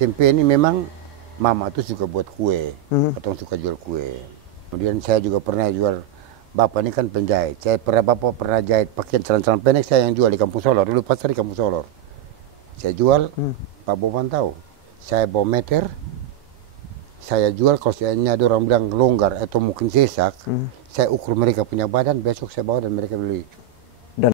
SMP ini memang mama tuh suka buat kue, atau suka jual kue. Kemudian saya juga pernah jual, bapak ini kan penjahit. Bapak pernah jahit pakaian celana pendek, saya yang jual di Kampung Solor. Dulu pasar di Kampung Solor. Saya jual, Pak Boban tahu. Saya bawa meter, saya jual kalau seandainya ada orang bilang longgar atau mungkin sesak, saya ukur mereka punya badan, besok saya bawa dan mereka beli. Dan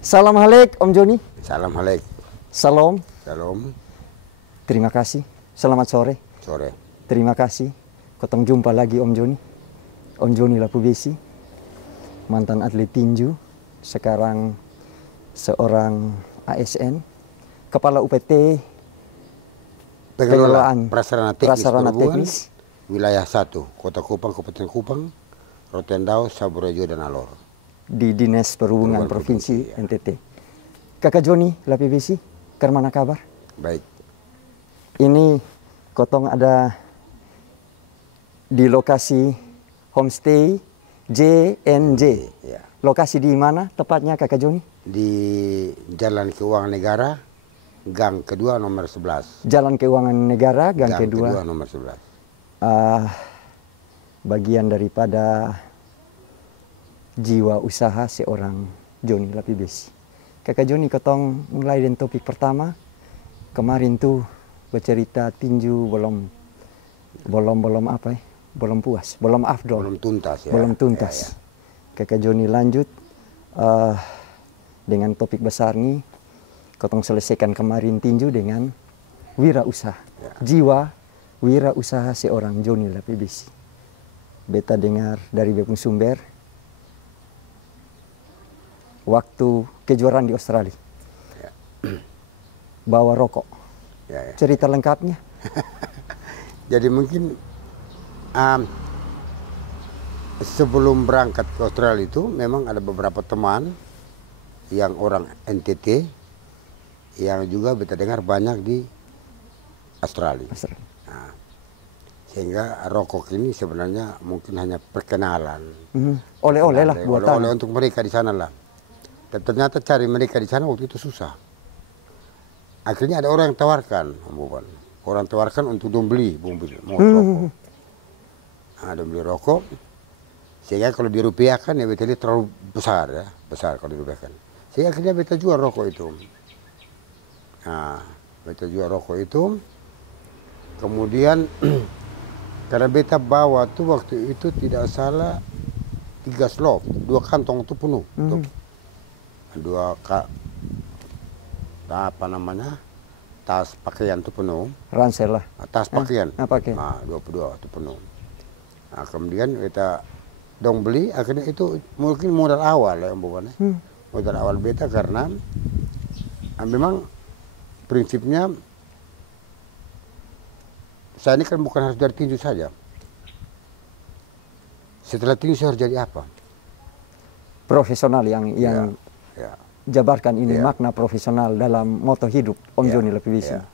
salam halek Om Joni. Salam halek. Salam. Salam. Terima kasih. Selamat sore. Sore. Terima kasih. Ketemu jumpa lagi Om Joni. Om Joni Lapu Besi. Mantan atlet tinju. Sekarang seorang ASN. Kepala UPT. Pengelolaan prasarana teknis. Wilayah 1, Kota Kupang, Kabupaten Kupang, Rotendao, Saburejo, dan Alor. Di Dinas Perhubungan Provinsi NTT. Kakak Joni Lapu Besi, kemana kabar? Baik. Ini Kotong ada di lokasi homestay JNJ. Ya. Lokasi di mana tepatnya Kakak Joni? Di Jalan Keuangan Negara, Gang kedua nomor 11. Jalan Keuangan Negara, Gang kedua nomor 11. Bagian daripada jiwa usaha seorang Joni Lapu Besi. Kakak Joni, Kotong mulai dengan topik pertama. Kemarin tuh bercerita tinju belum apa ya? Belum puas, belum afdol. Belum tuntas ya. Belum tuntas. Ya, ya. Kakak Joni lanjut dengan topik besar nih. Kotong selesaikan kemarin tinju dengan wirausaha. Ya. Jiwa wirausaha seorang Joni Lapu Besi. Beta dengar dari Bepung Sumber waktu kejuaraan di Australia. Ya. Bawa rokok. Ya, ya. Cerita lengkapnya. Jadi mungkin sebelum berangkat ke Australia itu memang ada beberapa teman yang orang NTT yang juga beta dengar banyak di Australia. Nah, sehingga rokok ini sebenarnya mungkin hanya perkenalan. Oleh-oleh lah buatan. Oleh-oleh untuk mereka di sana lah. Dan ternyata cari mereka di sana waktu itu susah. Akhirnya ada orang yang tawarkan, orang tawarkan untuk beli rokok. Nah, beli rokok. Sehingga kalau dirupiahkan ya beta lihat terlalu besar ya, besar kalau dirupiahkan. Sehingga akhirnya beta jual rokok itu. Nah, beta jual rokok itu. Kemudian karena beta bawa tuh waktu itu tidak salah 3 slop, 2 kantong itu penuh. Tas pakaian itu penuh. Ransel lah. Tas pakaian. Pakaian. Nah, 22 itu penuh. Nah, kemudian kita beli, akhirnya itu mungkin modal awal ya bukan? Modal awal beta karena memang prinsipnya saya ini kan bukan harus dari tinju saja. Setelah tinju saya harus jadi apa? Profesional yang Ya. jabarkan ini makna profesional dalam moto hidup Om Joni Lapu Besi. Ya.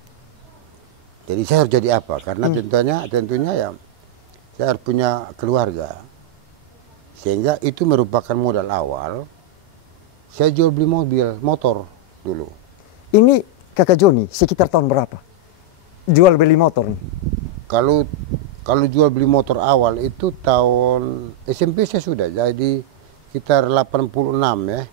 Jadi saya harus jadi apa? Karena tentunya ya saya harus punya keluarga. Sehingga itu merupakan modal awal. Saya jual beli motor dulu. Ini Kakak Joni sekitar tahun berapa? Jual beli motor nih? Kalau jual beli motor awal itu tahun SMP saya sudah. Jadi sekitar 86 ya.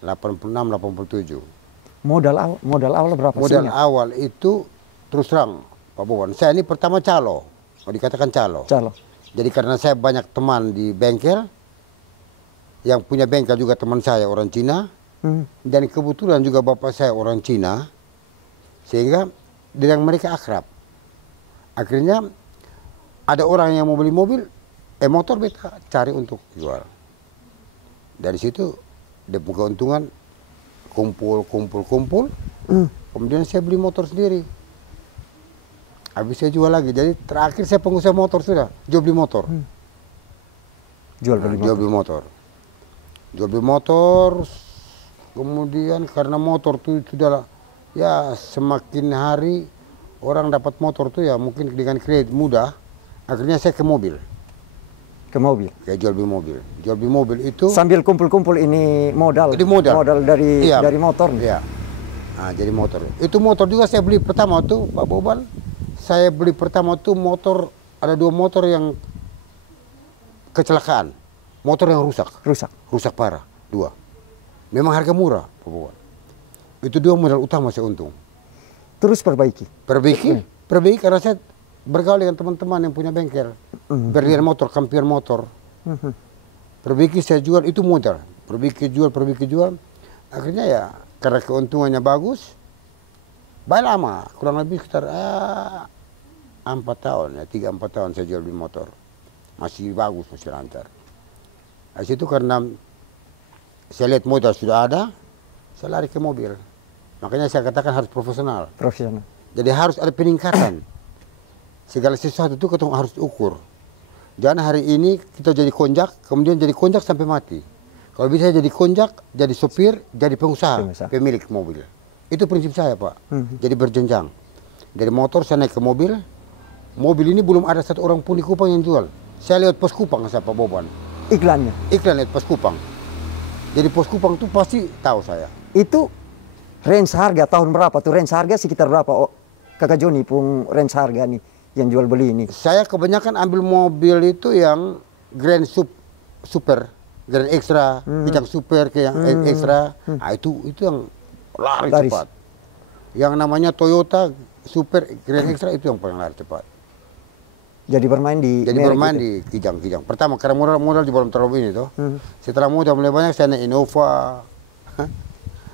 86, 87. Modal awal berapa? Modal awal itu terus terang Pak Boban. Saya ini pertama calo, mau dikatakan calo. Jadi karena saya banyak teman di bengkel, yang punya bengkel juga teman saya orang Cina, dan kebetulan juga bapak saya orang Cina, sehingga dengan mereka akrab. Akhirnya ada orang yang mau beli motor beta cari untuk jual. Dari situ dia keuntungan kumpul. Kemudian saya beli motor sendiri. Habis saya jual lagi. Jadi terakhir saya pengusaha motor sudah. Jual beli motor. Jual beli motor. jual beli motor. Kemudian karena motor tuh sudah ya semakin hari orang dapat motor tuh ya mungkin dengan kredit mudah, akhirnya saya ke mobil. Ke mobil? Kayak jual beli mobil. Jual beli mobil itu sambil kumpul-kumpul ini modal. Jadi modal dari dari motor nih. Iya. Nah, jadi motor. Itu motor juga saya beli pertama tuh Pak Boban. Saya beli pertama tuh motor, ada 2 motor yang kecelakaan. Motor yang rusak. Rusak parah, 2. Memang harga murah Pak Boban. Itu 2 modal utama saya untung. Terus perbaiki? Perbaiki karena saya bergaul dengan teman-teman yang punya bengkel, berlian motor, kampion motor. Perbaiki saya jual, itu modal. Perbaiki jual. Akhirnya ya karena keuntungannya bagus, baik lama, kurang lebih sekitar 4 tahun ya, 3-4 tahun saya jual beli motor. Masih bagus, masih lancar. Di situ karena saya lihat modal sudah ada, saya lari ke mobil. Makanya saya katakan harus profesional. Jadi harus ada peningkatan. Segala sesuatu itu kita harus ukur. Jangan hari ini kita jadi konjak, kemudian jadi konjak sampai mati. Kalau bisa jadi konjak, jadi sopir, jadi pengusaha, pemilik mobil. Itu prinsip saya Pak. Jadi berjenjang. Dari motor saya naik ke mobil. Mobil ini belum ada satu orang pun di Kupang yang jual. Saya lihat pos Kupang saya Pak Boban. Iklannya? Iklan lihat pos Kupang. Jadi pos Kupang itu pasti tahu saya. Itu range harga tahun berapa tuh? Range harga sekitar berapa? Oh, Kakak Joni pun range harga nih yang jual beli ini. Saya kebanyakan ambil mobil itu yang Grand Super, Grand Extra, Kijang Super ke yang Extra. Nah, itu yang lari cepat. Yang namanya Toyota Super Grand Extra itu yang paling lari cepat. Jadi bermain di Kijang. Pertama karena modal di belum terlalu ini tuh. Setelah modal mulai banyak saya naik Innova.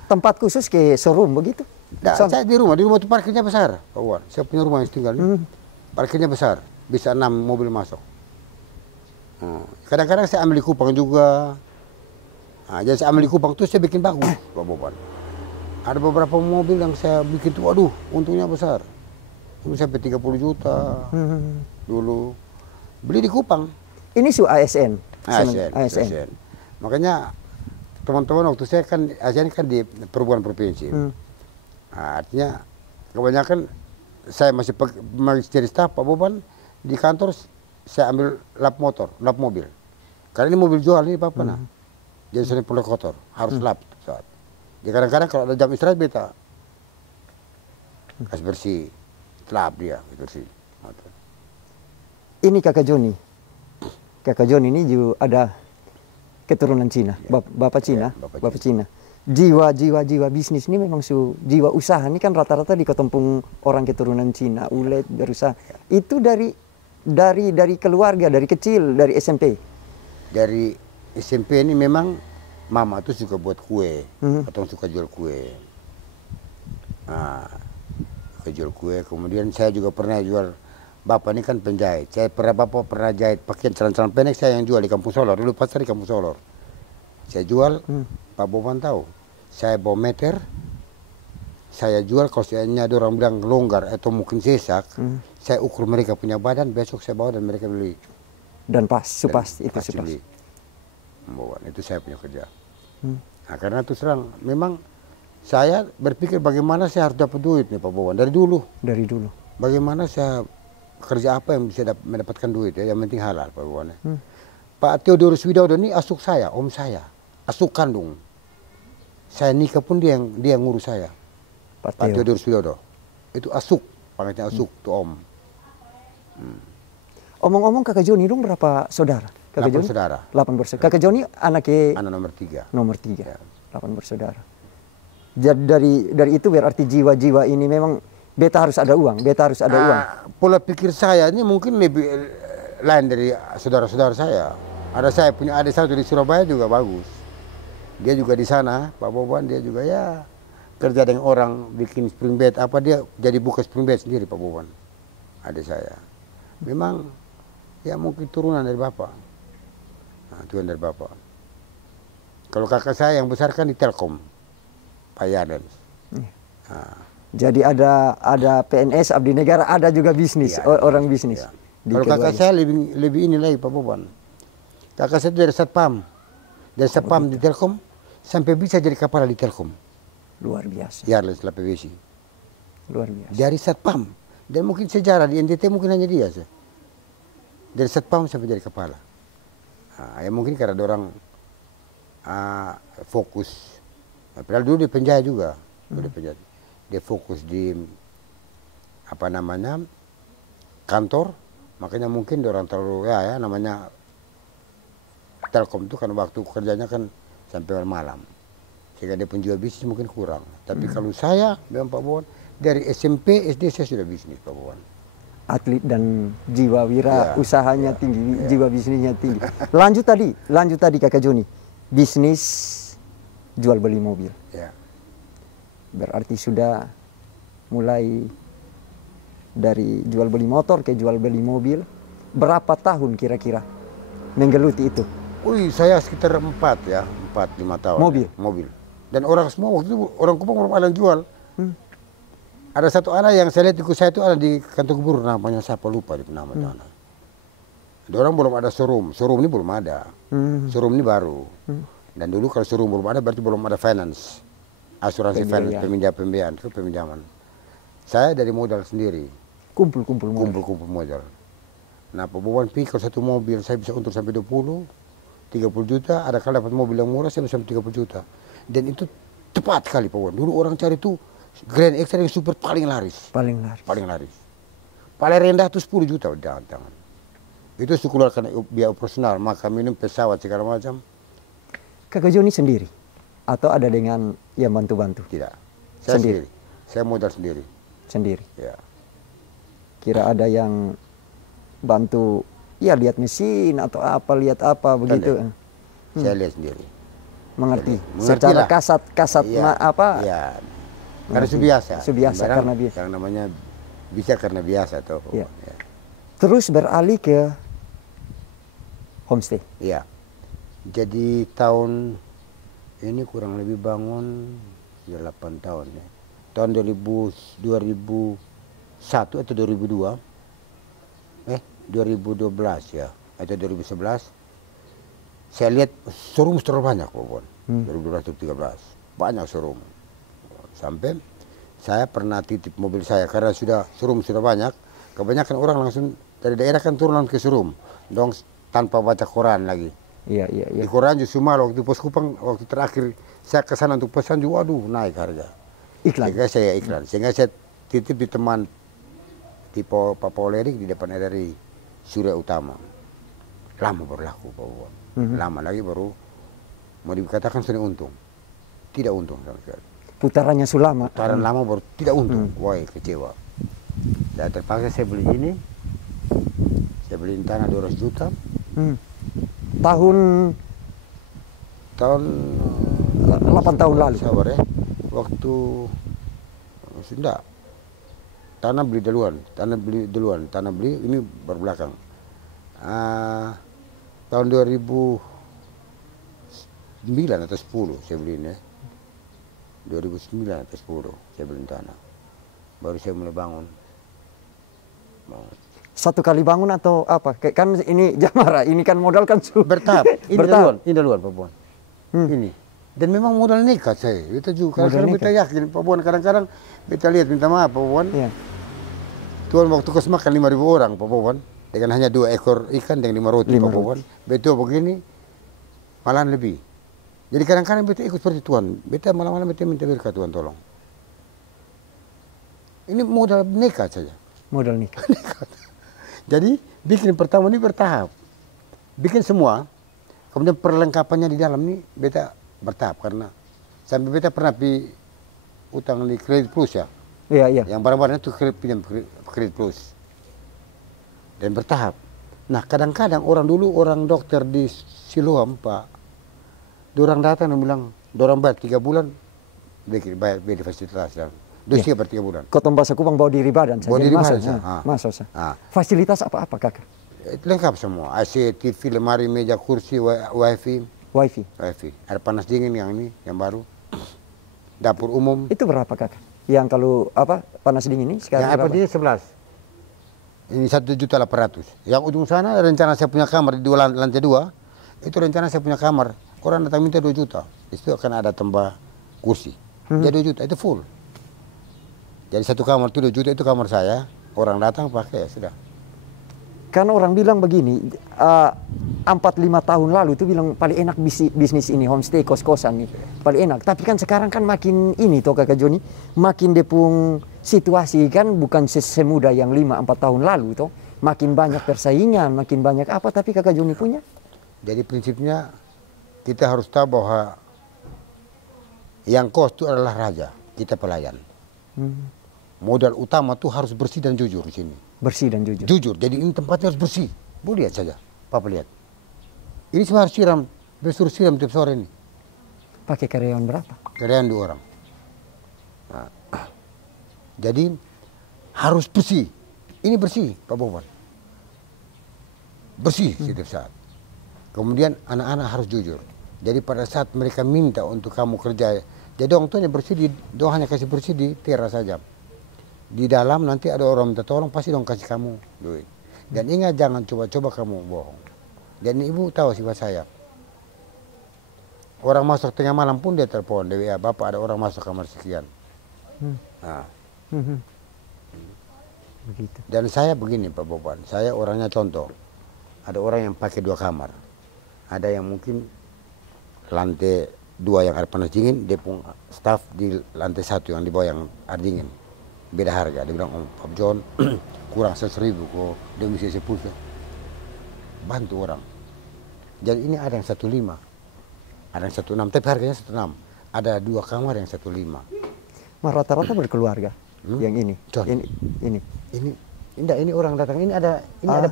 Tempat khusus ke showroom begitu? Nah, saya di rumah itu parkirnya besar, Pak Wan. Saya punya rumah yang tinggal. Parkirnya besar, bisa 6 mobil masuk. Kadang-kadang saya ambil di Kupang juga. Nah, jadi saya ambil di Kupang tuh saya bikin bagus, Pak Boban. Ada beberapa mobil yang saya bikin tuh, waduh, untungnya besar. Itu sampai 30 juta dulu. Beli di Kupang. Ini ASN. ASN. Makanya teman-teman waktu saya kan ASN kan di perhubungan provinsi. Nah, artinya kebanyakan saya masih jadi staf Pak Boban di kantor, saya ambil lap mobil. Karena ini mobil jual ini Pak Pana. Jadi saya perlu kotor, harus lap saat. Jadi kadang-kadang kalau ada jam istirahat beta kasih bersih, lap dia bersih. Ini Kakak Joni. Kakak Joni ini juga ada keturunan Cina, Bapak Cina, Bapak Cina. Jiwa bisnis ini memang jiwa usaha ini kan rata-rata di ketempung orang keturunan Cina, ulet berusaha. Itu dari keluarga, dari kecil, dari SMP. Dari SMP ini memang mama tuh suka buat kue, atau suka jual kue. Nah, jual kue. Kemudian saya juga pernah jual. Bapak ini kan penjahit. Bapak pernah jahit pakaian celana pendek saya yang jual di Kampung Solor. Dulu pasar di Kampung Solor. Saya jual, Pak Boban tahu. Saya bawa meter, saya jual. Kalau seandainya ada orang bilang longgar atau mungkin sesak, saya ukur mereka punya badan, besok saya bawa dan mereka beli. Dan pas. Beli. Itu saya punya kerja. Nah, karena itu serang, memang saya berpikir bagaimana saya harus dapat duit nih Pak Boban dari dulu. Bagaimana saya kerja apa yang bisa mendapatkan duit ya, yang penting halal Pak Boban. Pak Theodorus Widodo ini asuk saya, om saya, asuk kandung. Saya nikah pun dia yang ngurus saya. Pak Theodorus Widodo. Itu asuk, pangkatnya asuk tuh om. Omong-omong Kakak Joni dong berapa saudara? 8 saudara. 8 bersaudara. Kakak Joni anak nomor 3. Nomor 3. Ya. 8 bersaudara. Jadi dari itu berarti jiwa-jiwa ini memang beta harus ada uang, uang. Pola pikir saya ini mungkin lebih lain dari saudara-saudara saya. Ada saya punya adik satu di Surabaya juga bagus. Dia juga di sana, Pak Boban, dia juga ya kerja dengan orang bikin spring bed apa, dia jadi buka spring bed sendiri Pak Boban. Adik saya. Memang ya mungkin turunan dari bapak. Nah, turunan dari bapak. Kalau kakak saya yang besar kan di Telkom, Pak Yarden. Nah. Jadi ada PNS, abdi negara, ada juga bisnis, ya, orang bisnis. Ya. Kalau kakak saya lebih ini lagi Pak Boban. Kakak saya dari Satpam. Dan spam di Telkom sampai bisa jadi kepala di Telkom. Luar biasa. Yarles Lapevesi. Luar biasa. Dari satpam. Dan mungkin sejarah di NTT mungkin hanya dia saja. Dari satpam sampai jadi kepala. Nah, ya mungkin karena orang fokus. Padahal dulu di penjara juga. Dia fokus di apa namanya kantor, makanya mungkin orang terlalu ya namanya Telkom itu kan waktu kerjanya kan sampai malam, sehingga dia penjual bisnis mungkin kurang. Tapi kalau saya memang Pak Bowan dari SMP SD saya sudah bisnis Pak Bowan. Atlet dan jiwa wira usahanya tinggi, jiwa bisnisnya tinggi. Lanjut tadi Kakak Joni, bisnis jual beli mobil. Ya. Berarti sudah mulai dari jual beli motor ke jual beli mobil. Berapa tahun kira-kira menggeluti itu? Wih, saya sekitar 4-5 tahun. Mobil. Dan orang semua waktu itu orang Kupang belum ada yang jual. Ada satu anak yang saya lihat ikut saya itu ada di kantor gubernur, namanya siapa lupa di nama. Ada orang belum ada showroom ini belum ada. Showroom ini baru. Dan dulu kalau showroom belum ada berarti belum ada finance, asuransi finance, peminjaman. Saya dari modal sendiri. Kumpul modal. Nah, Pak Bowan pikir satu mobil saya bisa untung sampai 20-30 juta. Ada kali dapat mobil yang murah saya bisa sampai 30 juta. Dan itu tepat sekali Pak Bowan. Dulu orang cari itu Grand Extra yang super paling laris. Paling laris. Paling rendah itu 10 juta jangan. Itu keluarkan biaya operasional, makan minum, pesawat segala macam. Kakak Joni sendiri atau ada dengan yang bantu-bantu? Tidak. Saya sendiri. Saya modal sendiri. Sendiri. Ya. Kira ada yang bantu ya lihat mesin atau apa begitu. Saya lihat sendiri. Mengerti secara kasat ya, apa? Ya. Karena sudah biasa. Karena biasa. Yang namanya bisa karena biasa toh. Ya. Ya. Terus beralih ke homestay. Iya. Jadi tahun ini kurang lebih bangun ya 8 tahun ya. Tahun 2001 atau 2002. 2012 ya atau 2011. Saya lihat showroom terlalu banyak Pak Bowan. 2012-2013 banyak showroom. Sampai saya pernah titip mobil saya karena showroom sudah banyak. Kebanyakan orang langsung dari daerah kan turun ke showroom, dong tanpa baca koran lagi. Iya. Di koran justru malah waktu Pos Kupang waktu terakhir saya ke sana untuk pesan juga, waduh naik harga. Iklan. Sehingga saya titip di teman di Pak Paulerik di depan RRI Surya Utama. Lama baru laku Pak Bowan. Lama lagi baru mau dikatakan sudah untung. Tidak untung sama sekali. Putarannya sulama. Putaran lama baru tidak untung. Wah, kecewa. Dan terpaksa saya beli ini. Saya beli tanah 200 juta. Tahun 8 tahun lalu. Sabar ya. Waktu sudah tanah beli duluan. Tanah beli ini baru belakang. Tahun 2009 atau 10 saya beli ini. 2009 atau 10 saya beli tanah. Baru saya mulai bangun. Satu kali bangun atau apa? Kan ini Jamara, ini kan modal kan bertahap. Ini duluan Pak Bowan. Ini. Dan memang modal nekat saya. Kita juga kadang-kadang kita yakin Pak Bowan, kadang-kadang kita lihat minta maaf Pak Bowan. Iya. Tuhan waktu kos makan 5.000 orang Pak Bowan dengan hanya 2 ekor ikan dengan 5 roti Pak Bowan. Betul begini malahan lebih. Jadi kadang-kadang beta ikut seperti Tuhan. Beta malam-malam beta minta berkat Tuhan tolong. Ini modal nekat saja. Modal nekat. Jadi bikin pertama ini bertahap. Bikin semua. Kemudian perlengkapannya di dalam ini beta bertahap karena sampai beta pernah utang di Kredit Plus ya. Iya. Yang barang-barang itu pinjam Kredit Plus. Dan bertahap. Nah kadang-kadang orang dokter di Siloam Pak. Orang datang dan bilang, orang bayar 3 bulan, bayar di fasilitas. Dosia per 3 bulan. Kotong bahasa Kupang bawa diri badan saja. Bawa diri badan saja. Masuk. Fasilitas apa Kakak? Lengkap semua. AC, TV, lemari, meja, kursi, wifi. Ada panas dingin yang ini, yang baru. Dapur umum. Itu berapa Kakak? Yang kalau panas dingin ini sekarang yang berapa? 11. Ini 1.800.000. Yang ujung sana rencana saya punya kamar di lantai 2. Itu rencana saya punya kamar orang datang minta 2 juta. Di situ akan ada tambah kursi. Jadi 2 juta itu full. Jadi satu kamar itu 2 juta, itu kamar saya. Orang datang pakai ya sudah. Karena orang bilang begini, 4-5 tahun lalu itu bilang paling enak bisnis ini, homestay, kos-kosan nih. Paling enak. Tapi kan sekarang kan makin ini toh Kakak Joni, makin depung situasi kan bukan semudah yang 5-4 tahun lalu toh. Makin banyak persaingan, makin banyak apa, tapi Kakak Joni punya. Jadi prinsipnya kita harus tahu bahwa yang kos itu adalah raja, kita pelayan. Modal utama tuh harus bersih dan jujur di sini. Bersih dan jujur. Jujur, jadi ini tempatnya harus bersih. Bu lihat saja, Papa lihat. Ini semua harus siram, disuruh siram tiap sore ini. Pakai karyawan berapa? Karyawan 2 orang. Nah, jadi harus bersih. Ini bersih, Pak Boban. Bersih setiap saat. Kemudian anak-anak harus jujur. Jadi pada saat mereka minta untuk kamu kerja, jadi dong tuh bersih, dong hanya kasih bersih di teras saja. Di dalam nanti ada orang minta tolong, pasti dong kasih kamu duit. Dan ingat jangan coba-coba kamu bohong. Dan ibu tahu sifat saya. Orang masuk tengah malam pun dia telepon, dia WA, Bapak ada orang masuk kamar sekian. Nah. Begitu. Dan saya begini Pak Boban, saya orangnya contoh. Ada orang yang pakai 2 kamar. Ada yang mungkin lantai 2 yang ada panas dingin, dia pun staff di lantai 1 yang di bawah yang ada dingin. Beda harga, dia bilang, Pak John kurang 100.000 kok, dia mesti 10. Bantu orang. Jadi ini ada yang 15, ada yang 16, tapi harganya 16. Ada 2 kamar yang 15. Rata-rata berkeluarga yang ini. John. Ini. Ini orang datang, ini ada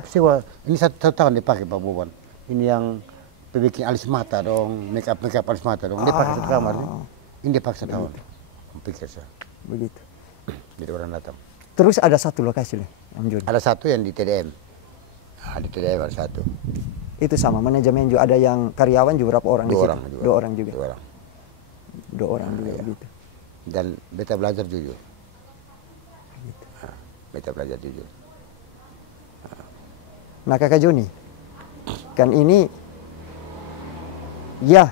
sewa, ini satu tahun dipakai Pak Boban. Ini yang bikin alis mata dong, make up alis mata dong. Dia pakai 1 kamar nih. Ini dia pakai 1 tahun. Pikir saya. Begitu. Jadi orang datang. Terus ada 1 lokasi nih, Om Joni. Ada 1 yang di TDM. Nah, di TDM ada 1. Itu sama manajemen juga, ada yang karyawan juga berapa orang? 2 orang juga. 2 orang juga. 2 orang. 2 orang juga Iya. begitu. Dan beta belajar jujur. Begitu. Beta belajar jujur. Nah Kakak Joni, kan ini ya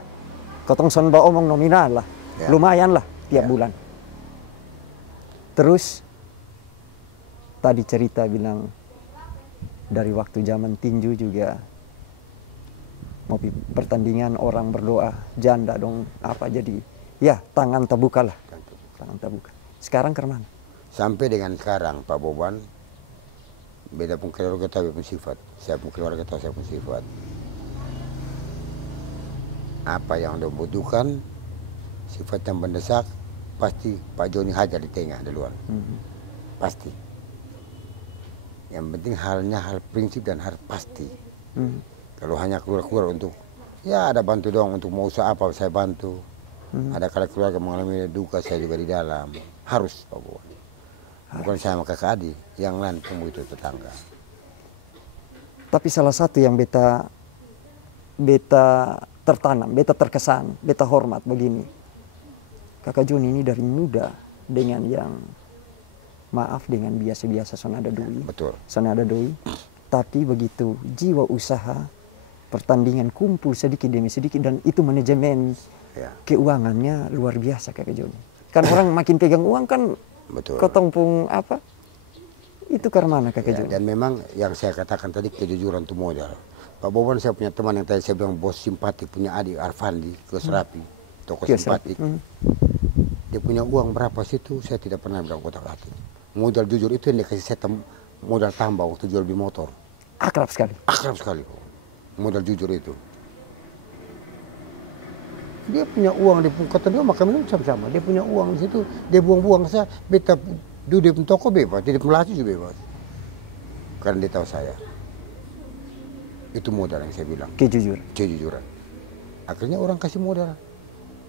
kotong sonba omong nominal lah, Ya. lumayan lah tiap Ya. bulan. Terus tadi cerita bilang dari waktu zaman tinju juga mau pertandingan orang berdoa janda dong apa, jadi ya tangan terbuka lah, tangan terbuka. Sekarang ke mana? Sampai dengan sekarang Pak Boban, beda pun keluarga tahu pun sifat, saya pun keluarga tahu saya pun sifat. Apa yang anda butuhkan, sifat yang mendesak, pasti Pak Joni hajar di tengah di luar. Pasti. Yang penting halnya hal prinsip dan hal pasti. Kalau hanya keluar-keluar untuk, ya ada bantu dong untuk mau usaha apa saya bantu. Ada kalau keluarga mengalami duka saya juga di dalam. Harus Pak Boban. Bukan saya sama kakak adik, yang lain pun itu tetangga. Tapi salah satu yang beta tertanam, beta terkesan, beta hormat begini. Kakak Joni ini dari muda dengan yang maaf dengan biasa-biasa sonada doi. Betul. Sonada doi. Tapi begitu jiwa usaha, pertandingan kumpul sedikit demi sedikit, dan itu manajemen keuangannya luar biasa Kakak Joni. Kan orang makin pegang uang kan. Betul. Ketongpung apa? Itu karena mana Kakak Joni? Dan memang yang saya katakan tadi kejujuran itu modal. Pak Boban saya punya teman yang tadi saya bilang bos simpatik, punya adik Arfandi ke Serapi, toko simpatik. Dia punya uang berapa situ, saya tidak pernah bilang kotak hati. Modal jujur itu yang dikasih saya modal tambah waktu jual beli motor. Akrab sekali. Akrab sekali. Modal jujur itu. Dia punya uang, kata dia makan minum sama-sama. Dia punya uang di situ, dia buang-buang saya, beta duduk di toko bebas, dia melaju juga bebas. Karena dia tahu saya. Itu modal yang saya bilang. Kejujuran. Akhirnya orang kasih modal.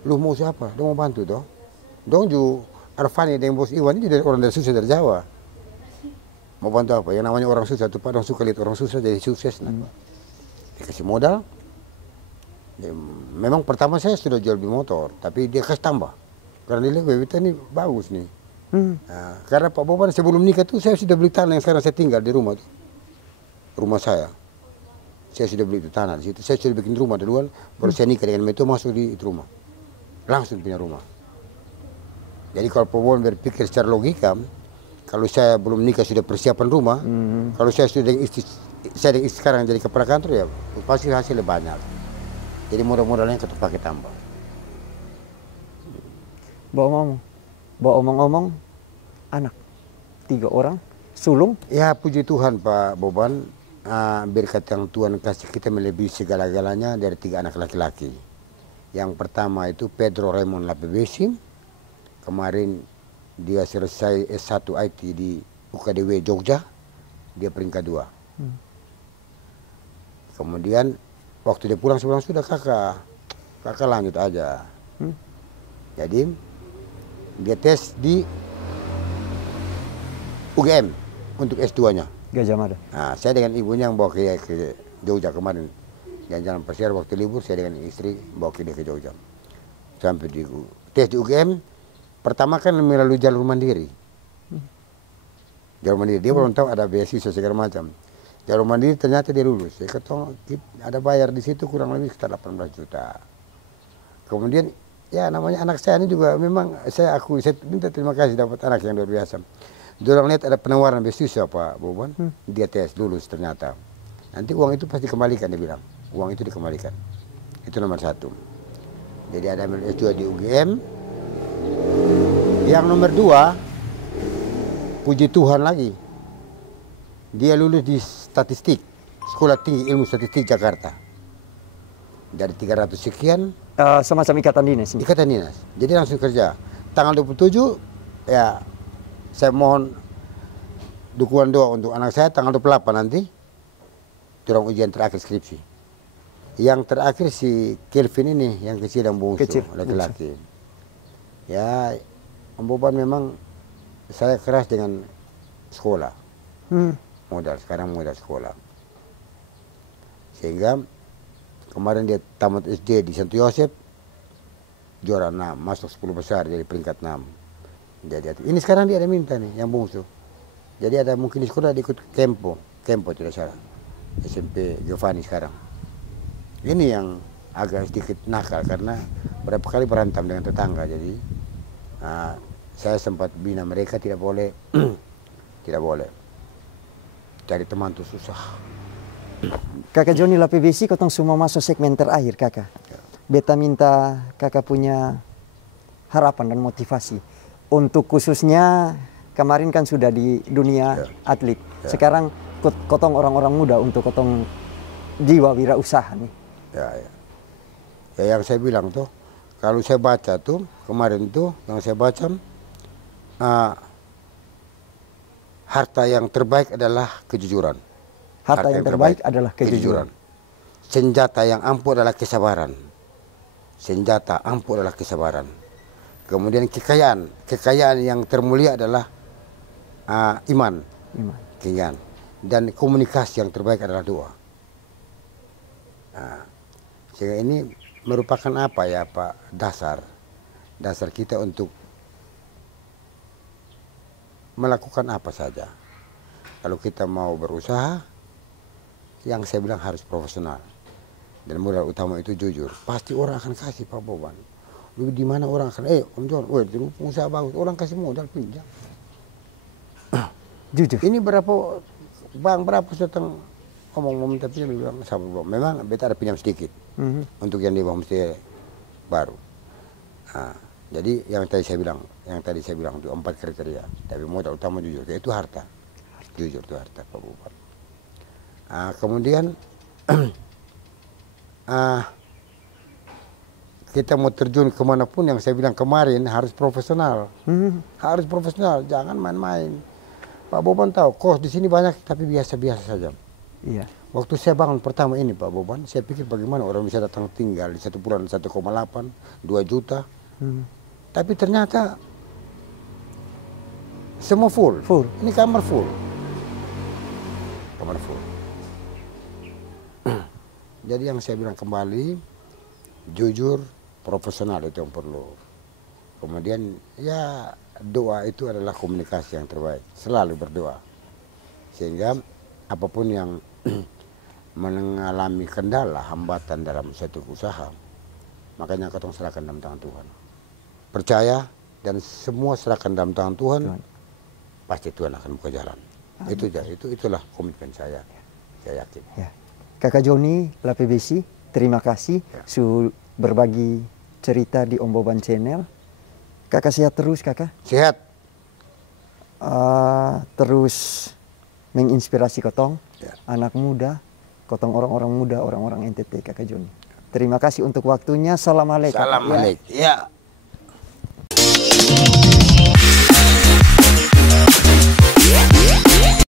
Lu mau siapa? Dia mau bantu dong. Dong juga Arfani dengan bos Iwan ini orang dari susah dari Jawa. Mau bantu apa? Yang namanya orang susah tuh, Pak, dong suka lihat orang susah jadi sukses. Dia kasih modal. Memang pertama saya sudah jual beli motor, tapi dia kasih tambah. Karena dia lihat bebeta ini bagus nih. Nah, karena Pak Boban sebelum nikah tuh saya sudah beli tanah yang sekarang saya tinggal di rumah tuh. Rumah saya. saya sudah beli itu tanah di situ. Saya sudah bikin rumah duluan, baru saya nikah dengan itu masuk di itu rumah. Langsung punya rumah. Jadi kalau Pak Boban berpikir secara logika, kalau saya belum nikah sudah persiapan rumah, kalau saya sudah dengan istri, saya dengan istri sekarang jadi kepala kantor ya pasti hasilnya banyak. Jadi modal-modalnya kita pakai tambah. Bawa omong-omong, anak 3 orang, sulung. Ya puji Tuhan Pak Boban, berkat yang Tuhan kasih kita melebihi segala-galanya dari 3 anak laki-laki. Yang pertama itu Pedro Raymond Lapebesi. Kemarin dia selesai S1 IT di UKDW Jogja, dia peringkat 2. Kemudian waktu dia pulang sebulan sudah kakak lanjut aja. Jadi dia tes di UGM untuk S2-nya. Gajah Mada. Nah, saya dengan ibunya yang bawa ke Jogja kemarin. Jalan-jalan persiar waktu libur, saya dengan istri bawa dia ke Jogja. Sampai di tes di UGM. Pertama kan melalui jalur mandiri. Jalur mandiri, dia belum tahu ada beasiswa segala macam. Jalur mandiri ternyata dia lulus. Saya kata, ada bayar di situ kurang lebih sekitar 18 juta. Kemudian, ya namanya anak saya ini juga memang saya minta terima kasih dapat anak yang luar biasa. Dia orang lihat ada penawaran beasiswa Pak Boban, dia tes lulus ternyata. Nanti uang itu pasti dikembalikan, dia bilang. Uang itu dikembalikan. Itu nomor 1. Jadi ada S2 di UGM. Yang nomor 2, puji Tuhan lagi, dia lulus di statistik, Sekolah Tinggi Ilmu Statistik Jakarta. Dari 300 sekian. Semacam ikatan dinas. Ikatan dinas. Jadi langsung kerja. Tanggal 27, ya saya mohon dukungan doa untuk anak saya. Tanggal 28 nanti, turang ujian terakhir skripsi. Yang terakhir si Kelvin ini, yang kecil dan bungsu, laki-laki. Ya, Om Boban memang saya keras dengan sekolah. Sekarang modal sekolah. Sehingga kemarin dia tamat SD di Santo Yosef, juara 6, masuk 10 besar jadi peringkat 6. Jadi ini sekarang dia ada minta nih, yang bungsu. Jadi ada mungkin di sekolah dia ikut Kempo tidak salah. SMP Giovanni sekarang. Ini yang agak sedikit nakal karena berapa kali berantem dengan tetangga, jadi saya sempat bina mereka tidak boleh cari teman itu susah. Kakak Joni Lapebesi, kotong semua masuk segmen terakhir kakak. Beta minta kakak punya harapan dan motivasi untuk khususnya kemarin kan sudah di dunia atlet. Sekarang kotong orang-orang muda untuk kotong jiwa wirausaha nih. Ya yang saya bilang tuh, kalau saya baca tuh kemarin tuh yang saya baca, harta yang terbaik adalah kejujuran. Harta yang terbaik adalah kejujuran. Senjata yang ampuh adalah kesabaran. Senjata ampuh adalah kesabaran. Kemudian kekayaan yang termulia adalah iman. Kekayaan. Dan komunikasi yang terbaik adalah doa. Sehingga ini merupakan apa ya Pak, dasar kita untuk melakukan apa saja. Kalau kita mau berusaha, yang saya bilang harus profesional. Dan modal utama itu jujur. Pasti orang akan kasih Pak Boban. Di mana orang akan, Om John, usaha bagus, orang kasih modal pinjam. Jujur. Ini berapa seteng ngomong minta pinjam, bilang sama memang beta ada pinjam sedikit untuk yang di homestay baru. Jadi yang tadi saya bilang itu 4 kriteria. Tapi modal utama jujur, itu harta. Jujur itu harta Pak Boban. Kemudian kita mau terjun kemanapun yang saya bilang kemarin harus profesional. Harus profesional, jangan main-main. Pak Boban tahu kos di sini banyak tapi biasa-biasa saja. Iya. Waktu saya bangun pertama ini Pak Boban, saya pikir bagaimana orang bisa datang tinggal di 1 bulan 1,8, 2 juta. Tapi ternyata semua full. Ini kamar full. Kamar full. Jadi yang saya bilang kembali, jujur, profesional itu yang perlu. Kemudian ya doa itu adalah komunikasi yang terbaik. Selalu berdoa. Sehingga apapun yang mengalami kendala, hambatan dalam satu usaha, makanya katong serahkan dalam tangan Tuhan. Percaya dan semua serahkan dalam tangan Tuhan, pasti Tuhan akan buka jalan. Itulah komitmen saya. Saya yakin. Ya. Kakak Joni, LAPBC, terima kasih sudah berbagi cerita di Om Boban Channel. Kakak sehat terus, kakak. Sehat. Terus menginspirasi kotong, anak muda, kotong orang-orang muda, orang-orang NTT, kakak Joni. Terima kasih untuk waktunya. Assalamualaikum. Assalamualaikum. Ya.